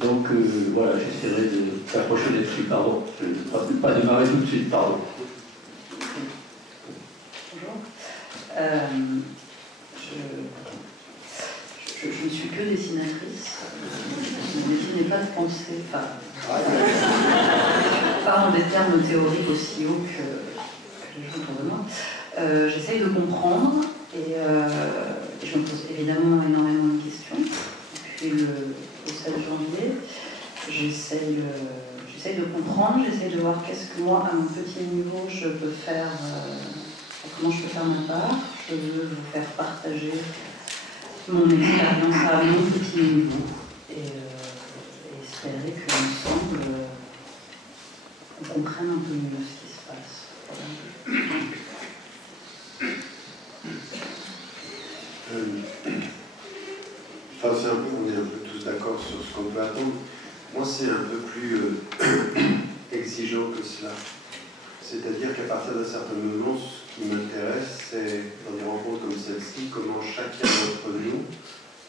Donc voilà, j'essaierai d'approcher là-dessus, pardon. Je ne vais pas démarrer tout de suite, pardon. Bonjour. Je ne suis que dessinatrice. Je ne dessinais pas de pensée. Enfin, pas en des termes théoriques aussi hauts que les gens autour de moi. J'essaye de comprendre et je me pose évidemment énormément de questions. Depuis le 16 janvier, j'essaye de comprendre, j'essaye de voir qu'est-ce que moi, à mon petit niveau, je peux faire, comment je peux faire ma part. Je veux vous faire partager mon expérience à mon petit niveau et espérer qu'ensemble, on comprenne un peu mieux ce qui se passe. Enfin, c'est un peu, on est un peu tous d'accord sur ce qu'on peut attendre. Moi, c'est un peu plus exigeant que cela. C'est-à-dire qu'à partir d'un certain moment, ce qui m'intéresse, c'est dans des rencontres comme celle-ci, comment chacun d'entre nous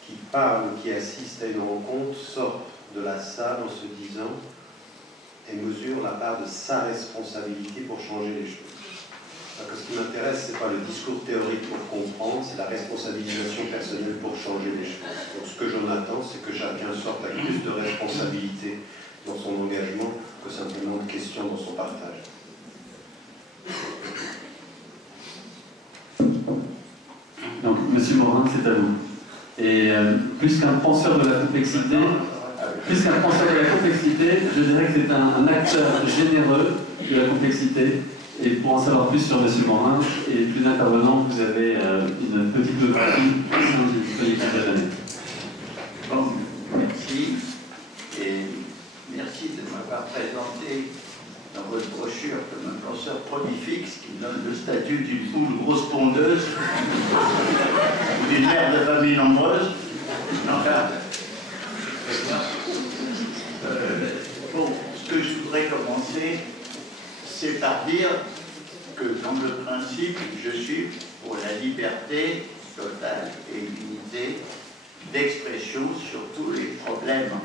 qui parle, qui assiste à une rencontre, sort de la salle en se disant et mesure la part de sa responsabilité pour changer les choses. Parce que ce qui m'intéresse, ce n'est pas le discours théorique pour comprendre, c'est la responsabilisation personnelle pour changer les choses. Donc ce que j'en attends, c'est que chacun sorte avec plus de responsabilité dans son engagement que simplement de questions dans son partage. Donc, Monsieur Morin, c'est à vous. Et plus qu'un penseur de la complexité, je dirais que c'est un acteur généreux de la complexité. Et pour en savoir plus sur Monsieur Morin et plus intervenants, vous avez une petite biographie au sein du disponible de l'année. Bon, merci. Et merci de m'avoir présenté dans votre brochure comme un penseur prolifique, ce qui me donne le statut d'une poule grosse pondeuse ou d'une mère de famille nombreuse. Enfin, bon, ce que je voudrais commencer, c'est par dire que dans le principe, je suis pour la liberté totale et illimitée d'expression sur tous les problèmes.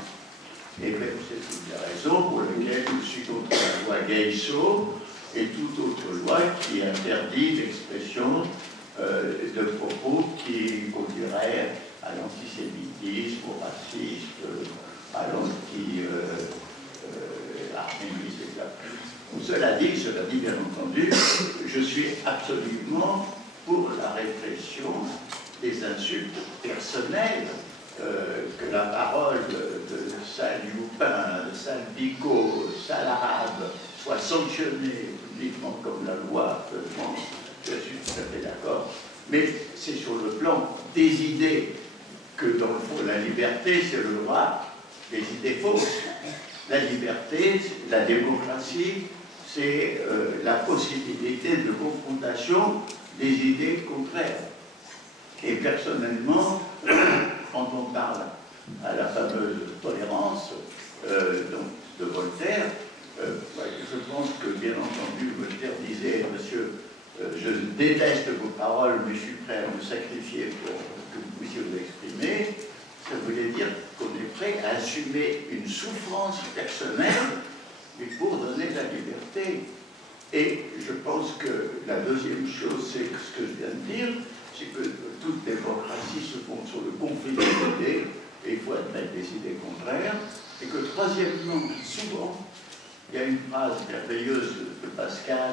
Et même c'est toutes les raisons pour lesquelles je suis contre la loi Gayso et toute autre loi qui interdit l'expression de propos qui conduiraient à l'antisémitisme, au racisme, à l'anti-arménisme, etc. Cela dit, bien entendu, je suis absolument pour la répression des insultes personnelles, que la parole de sale Youpin, de sale Bigot, sale Arabe soit sanctionnée publiquement comme la loi. Je suis tout à fait d'accord. Mais c'est sur le plan des idées que, dans le fond, la liberté, c'est le droit des idées fausses. La liberté, la démocratie, c'est la possibilité de confrontation des idées contraires. Et personnellement, quand on parle à la fameuse tolérance de Voltaire, je pense que, bien entendu, Voltaire disait, monsieur, je déteste vos paroles, mais je suis prêt à me sacrifier pour que vous puissiez vous exprimer. Ça voulait dire qu'on est prêt à assumer une souffrance personnelle, mais pour donner la liberté. Et je pense que la deuxième chose, c'est ce que je viens de dire, c'est que toute démocratie se fonde sur le conflit des idées, et il faut admettre des idées contraires, et que troisièmement, souvent, il y a une phrase merveilleuse de Pascal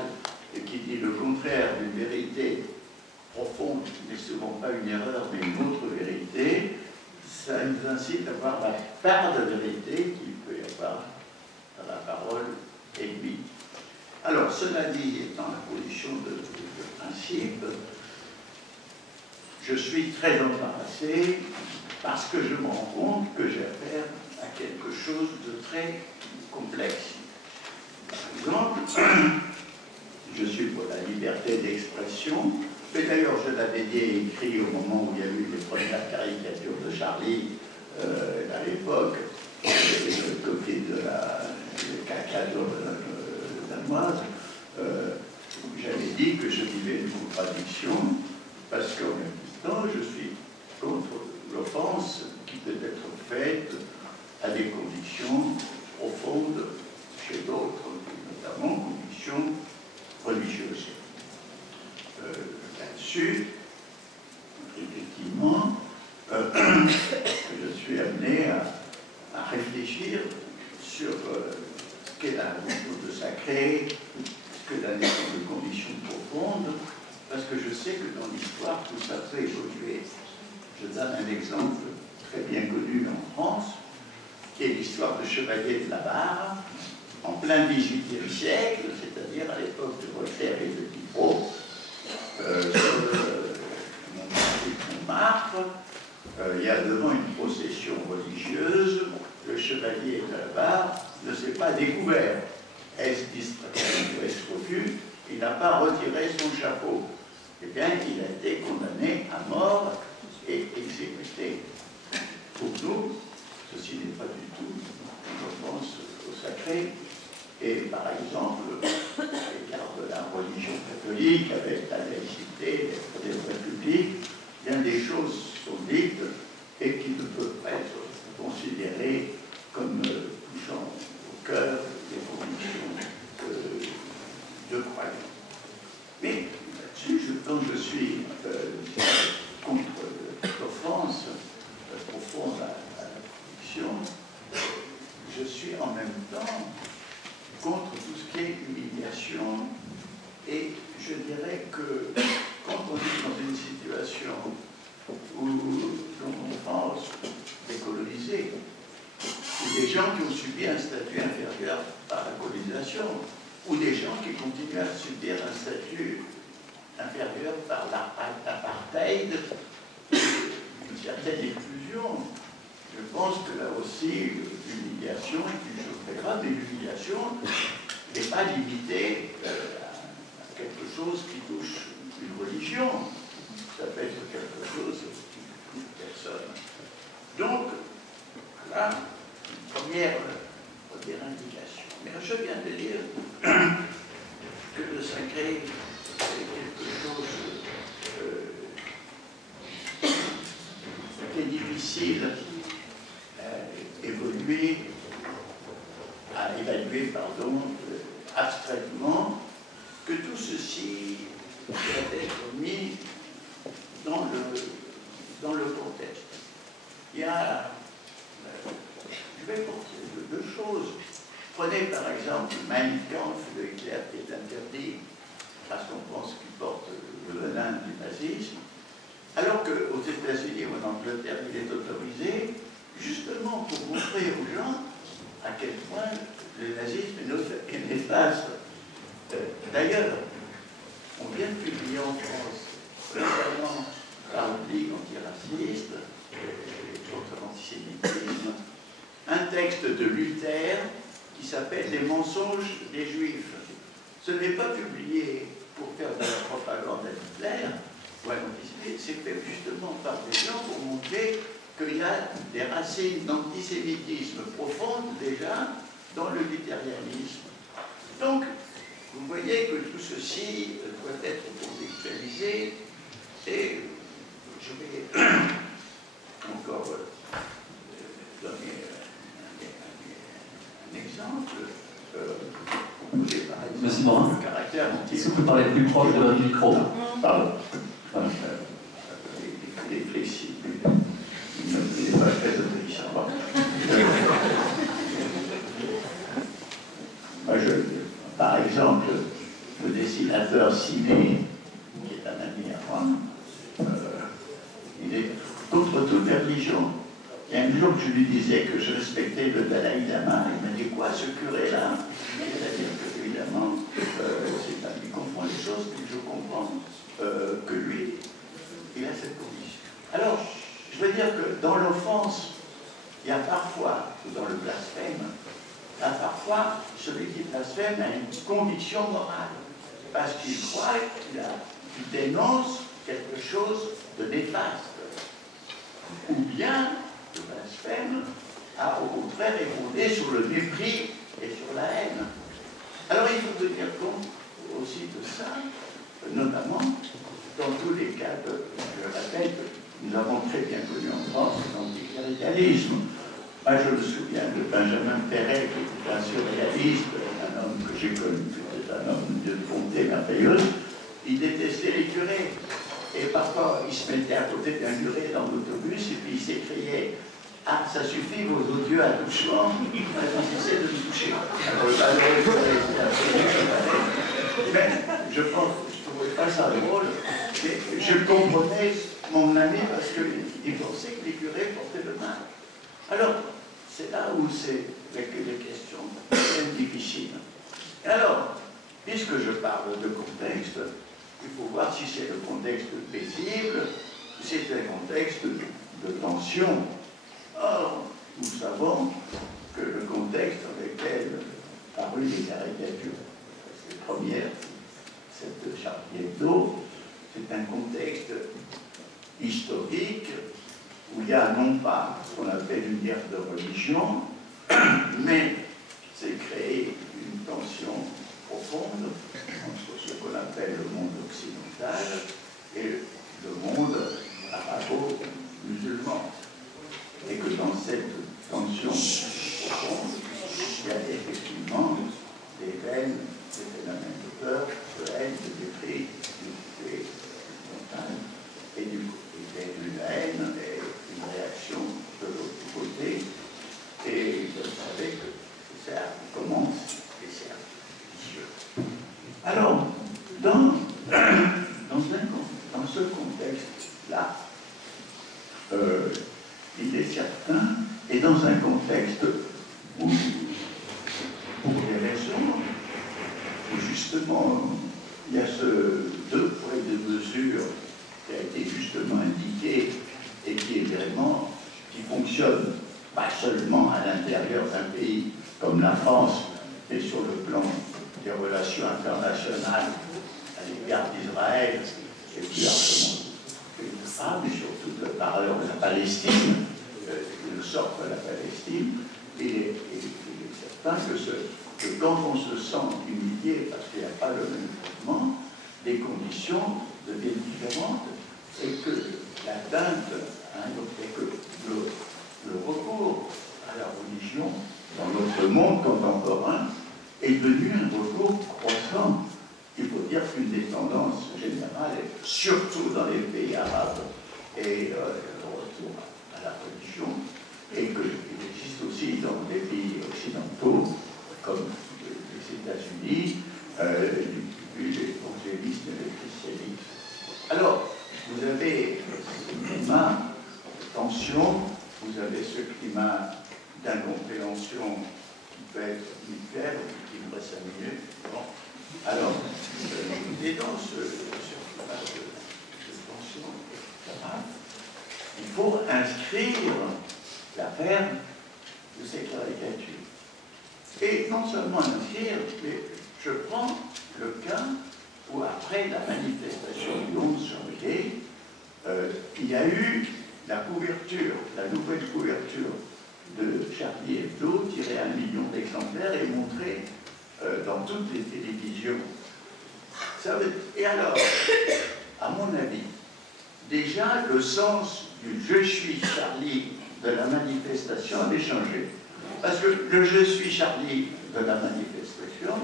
qui dit le contraire d'une vérité profonde n'est souvent pas une erreur, mais une autre vérité. Ça nous incite à voir la part de vérité qu'il peut y avoir dans la parole ennemie. Alors, cela dit, étant la position de principe, je suis très embarrassé parce que je me rends compte que j'ai affaire à quelque chose de très complexe. Par exemple, je suis pour la liberté d'expression, mais d'ailleurs je l'avais écrit au moment où il y a eu les premières caricatures de Charlie à l'époque, le côté de la caricature danoise. J'avais dit que je vivais une contradiction parce qu'en même temps je suis contre l'offense qui peut être faite à des convictions réfléchir sur ce qu'est la notion de sacré, ce qu'est la notion de condition profonde, parce que je sais que dans l'histoire, tout ça peut évoluer. Je donne un exemple très bien connu en France, qui est l'histoire de Chevalier de la Barre, en plein XVIIIe siècle, c'est-à-dire à l'époque de Voltaire et de Diderot, sur le Montmartre. Il y a devant une procession religieuse, le Chevalier de la Barre ne s'est pas découvert. Est-ce distraction ou est-ce refus? Il n'a pas retiré son chapeau. Eh bien, il a été condamné à mort et exécuté. Pour nous, ceci n'est pas du tout une offense au sacré. Et par exemple, à l'égard de la religion catholique, avec la laïcité, les républiques, bien des choses sont dites et qui ne peuvent pas être considérées comme touchant au cœur des convictions de croyants. Mais là-dessus, quand je suis contre l'offense profonde à la conviction, je suis en même temps contre tout ce qui est humiliation, et je dirais que quand on est dans une situation où l'on pense décoloniser, ou des gens qui ont subi un statut inférieur par la colonisation, ou des gens qui continuent à subir un statut inférieur par l'apartheid, une certaine exclusion. Je pense que là aussi, l'humiliation est une chose très grave, mais l'humiliation n'est pas limitée à quelque chose qui touche une religion. Ça peut être quelque chose qui touche personne. Donc, là, une première indication. Mais je viens de dire que le sacré est quelque chose qui est difficile à évaluer abstraitement, que tout ceci doit être mis dans le contexte. Il y a, je vais porter deux choses. Prenez par exemple Mein Kampf de Hitler, qui est interdit parce qu'on pense qu'il porte le venin du nazisme, alors qu'aux États-Unis ou en Angleterre, il est autorisé, justement pour montrer aux gens à quel point le nazisme est néfaste. D'ailleurs, on vient de publier en France, notamment par la Ligue antiraciste et contre l'antisémitisme, un texte de Luther qui s'appelle « Les mensonges des Juifs ». Ce n'est pas publié pour faire de la propagande à Hitler ou à l'antisémitisme, c'est fait justement par des gens pour montrer qu'il y a des racines d'antisémitisme profondes déjà dans le luthérianisme. Donc, vous voyez que tout ceci doit être contextualisé, et je vais encore donner un exemple. Monsieur Morin, est-ce que vous parlez plus proche de votre micro? Pardon. Il est flexible. Il n'est pas très obéissant. Par exemple, le dessinateur Ciné, qui est un ami à moi, il est contre toute les religions. Il y a un jour que je lui disais que je respectais le Dalai Lama, il m'a dit quoi, ce curé-là? C'est-à-dire que, évidemment, il comprend les choses, puis je comprends que lui, il a cette condition. Alors, je veux dire que dans l'offense, il y a parfois, ou dans le blasphème, il y a parfois celui qui blasphème a une conviction morale, parce qu'il croit qu'il dénonce quelque chose de néfaste. Ou bien, le blasphème a au contraire évolué sur le mépris et sur la haine. Alors il faut tenir compte aussi de ça, notamment dans tous les cas de, je répète, nous avons très bien connu en France l'anticléricalisme. Moi je me souviens de Benjamin Perret, qui était un surréaliste, un homme que j'ai connu, qui était un homme de bonté merveilleuse. Il détestait les curés. Et parfois, il se mettait à côté d'un curé dans l'autobus et puis il s'écriait Ah, ça suffit, vos odieux attouchements, essaient de me toucher. Mais je pense, je ne trouvais pas ça drôle, mais je comprenais mon ami parce qu'il pensait que les curés portaient le mal. Alors, c'est là où c'est les questions deviennent difficiles. Alors, puisque je parle de contexte, il faut voir si c'est le contexte paisible, si c'est un contexte de tension. Or, nous savons que le contexte dans lequel paru les caricatures, les premières, cette Charlie Hebdo, c'est un contexte historique où il y a non pas ce qu'on appelle une guerre de religion, mais c'est créer une tension profonde entre ce qu'on appelle le monde occidental et le monde arabo-musulman. Et que dans cette tension profonde, il y a effectivement des haines, des phénomènes de peur, de haine, de mépris, de montagne, et une haine et une réaction de l'autre côté. Et vous savez que ça commence et c'est vicieux. Alors, dans ce contexte-là, il est certain, et dans un contexte où, pour des raisons, où justement il y a ce 2 poids et 2 mesures qui a été justement indiqué et qui est vraiment, qui fonctionne pas seulement à l'intérieur d'un pays comme la France, mais sur le plan des relations internationales à l'égard d'Israël et plus largement mais surtout par ailleurs de la Palestine, le sort de la Palestine, il est certain que quand on se sent humilié parce qu'il n'y a pas le même traitement, les conditions deviennent différentes et que l'atteinte, et que le recours à la religion dans notre monde contemporain est devenu un recours croissant. Il faut dire qu'une des tendances générales, surtout dans les pays arabes, est le retour à la religion, et qu'il existe aussi dans les pays occidentaux, comme les États-Unis, l'évangélisme et le christianisme. Alors, vous avez ce climat de tension, vous avez ce climat d'incompréhension qui peut être mutuelle, qui devrait s'amener. Bon. Alors, et dans ce climat de tension, il faut inscrire l'affaire de ces caricatures. Et non seulement inscrire, mais je prends le cas où après la manifestation du 11 janvier, il y a eu la couverture, la nouvelle couverture de Charlie Hebdo, tirée 1 million d'exemplaires et montrée dans toutes les télévisions. Et alors, à mon avis, déjà le sens du « je suis Charlie » de la manifestation avait changé. Parce que le « je suis Charlie » de la manifestation,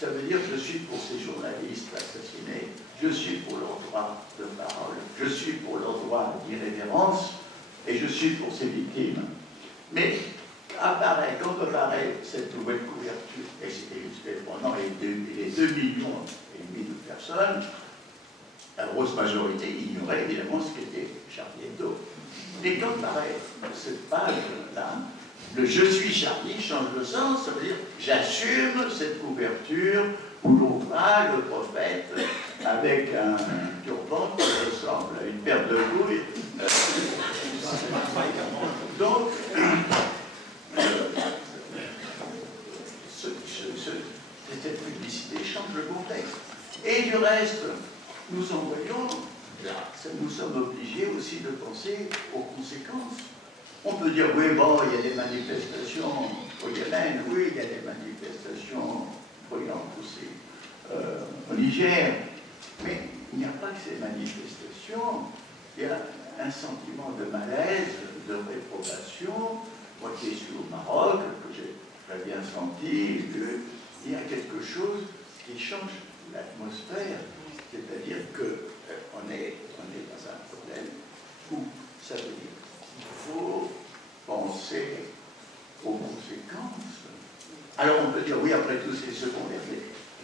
ça veut dire je suis pour ces journalistes assassinés, je suis pour leur droit de parole, je suis pour leur droit d'irrévérence, et je suis pour ces victimes. Mais quand apparaît cette nouvelle couverture, et c'était pendant les 2,5 millions de personnes, la grosse majorité ignorait évidemment ce qu'était Charlie Hebdo. Mais quand apparaît cette page-là, le « je suis Charlie » change de sens, ça veut dire j'assume cette couverture où l'on voit le prophète avec un turban qui ressemble à une paire de couilles. Donc, cette publicité change le contexte. Et du reste, nous sommes obligés aussi de penser aux conséquences. On peut dire, oui, bon, il y a des manifestations au Yémen, oui, il y a des manifestations brillantes aussi au Niger, mais il n'y a pas que ces manifestations, il y a un sentiment de malaise, de réprobation. Moi qui suis au Maroc, que j'ai très bien senti, il y a quelque chose qui change l'atmosphère, c'est-à-dire qu'on est dans un problème où ça veut dire qu'il faut penser aux conséquences. Alors on peut dire, oui, après tout, c'est secondaire.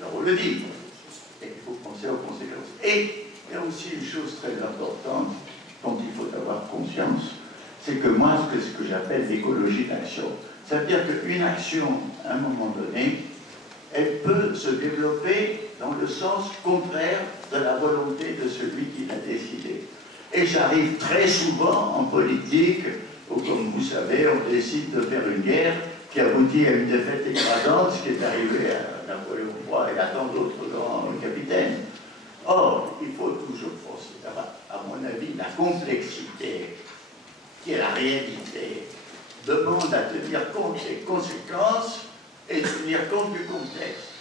Alors on le dit, et il faut penser aux conséquences. Et il y a aussi une chose très importante dont il faut avoir conscience, c'est que moi, c'est ce que j'appelle l'écologie d'action. Ça veut dire qu'une action, à un moment donné, elle peut se développer dans le sens contraire de la volonté de celui qui l'a décidé. Et j'arrive très souvent en politique, où, comme vous savez, on décide de faire une guerre qui aboutit à une défaite écrasante, ce qui est arrivé à Napoléon III et à tant d'autres grands capitaines. Or, il faut toujours penser, à mon avis, la complexité, qui est la réalité, demande à tenir compte des conséquences et tenir compte du contexte.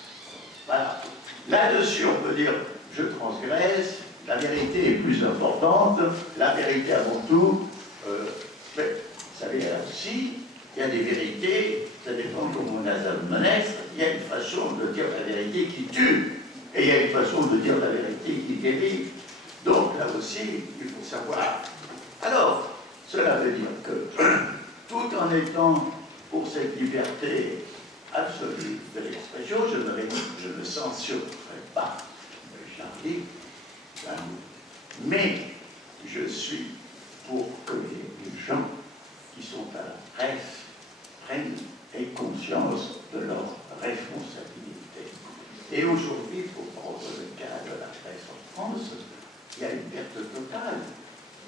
Voilà. Là-dessus, on peut dire, je transgresse, la vérité est plus importante, la vérité avant tout, vous savez, aussi, il y a des vérités, ça dépend comment on a sa monnaie, il y a une façon de dire la vérité qui tue, et il y a une façon de dire la vérité qui guérit. Donc là aussi, il faut savoir. Alors, cela veut dire que, tout en étant pour cette liberté absolue de l'expression, je ne censurerai pas Charlie, mais je suis pour que les gens qui sont à la presse aient conscience de leur responsabilité. Et aujourd'hui, il faut prendre le cas de la presse en France, il y a une perte totale,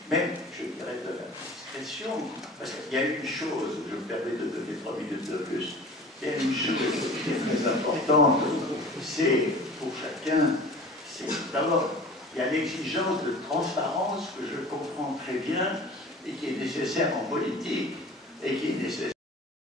même, je dirais, de la discrétion. Parce qu'il y a une chose, je me permets de donner 3 minutes de plus, il y a une chose qui est très importante, c'est pour chacun, c'est d'abord, il y a l'exigence de transparence que je comprends très bien et qui est nécessaire en politique et qui est nécessaire